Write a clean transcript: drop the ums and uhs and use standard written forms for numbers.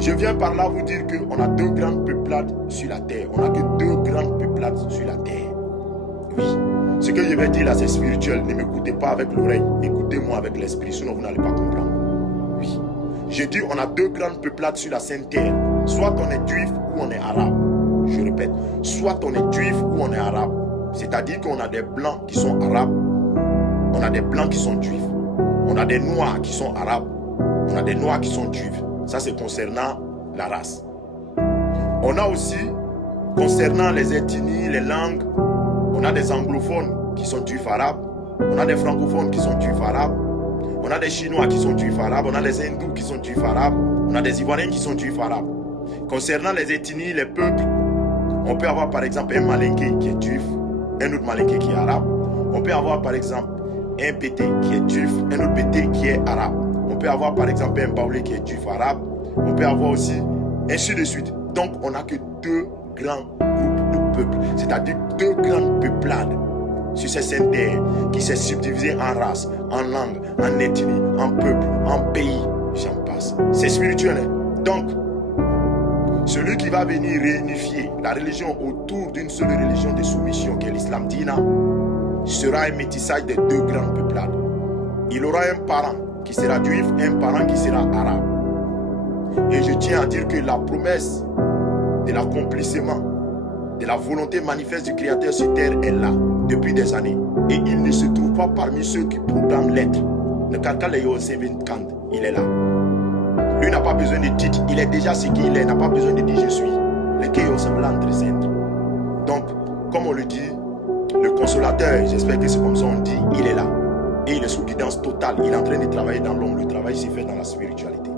Je viens par là vous dire qu'on a deux grandes peuplades sur la terre. On n'a que deux grandes peuplades sur la terre. Oui. Ce que je vais dire là, c'est spirituel. Ne m'écoutez pas avec l'oreille. Écoutez-moi avec l'esprit, sinon vous n'allez pas comprendre. Oui. Je dis, on a deux grandes peuplades sur la sainte terre. Soit on est juif ou on est arabe. Je répète, soit on est juif ou on est arabe. C'est-à-dire qu'on a des blancs qui sont arabes. On a des blancs qui sont juifs. On a des noirs qui sont arabes. On a des noirs qui sont juifs. Ça, c'est concernant la race. On a aussi, concernant les ethnies, les langues, on a des anglophones qui sont juifs arabes. On a des francophones qui sont juifs arabes. On a des chinois qui sont juifs arabes. On a des hindous qui sont juifs arabes. On a des ivoiriens qui sont juifs arabes. Concernant les ethnies, les peuples, on peut avoir par exemple un malinké qui est juif, un autre malinké qui est arabe. On peut avoir par exemple un pété qui est juif, un autre pété qui est arabe. On peut avoir par exemple un baoulé qui est juif arabe. On peut avoir aussi ainsi de suite. Donc on n'a que deux grands groupes de peuples, c'est-à-dire deux grandes peuplades sur ces saintes terres qui s'est subdivisées en race, en langue, en ethnie, en peuple, en pays. J'en passe. C'est spirituel. Donc, celui qui va venir réunifier la religion autour d'une seule religion de soumission qui est l'islam dina sera un métissage des deux grandes peuplades. Il aura un parent qui sera juif et un parent qui sera arabe. Et je tiens à dire que la promesse de l'accomplissement de la volonté manifeste du Créateur sur terre est là depuis des années. Et il ne se trouve pas parmi ceux qui proclament l'être. Le Kakaleyo Sevenkand, il est là. Lui n'a pas besoin de titre, il est déjà ce qu'il est, n'a pas besoin de dire je suis. Le Keyo Sevenkand. Donc, comme on le dit, le consolateur, j'espère que c'est comme ça on dit, il est là. Et il est sous guidance totale, il est en train de travailler dans l'ombre, le travail s'est fait dans la spiritualité.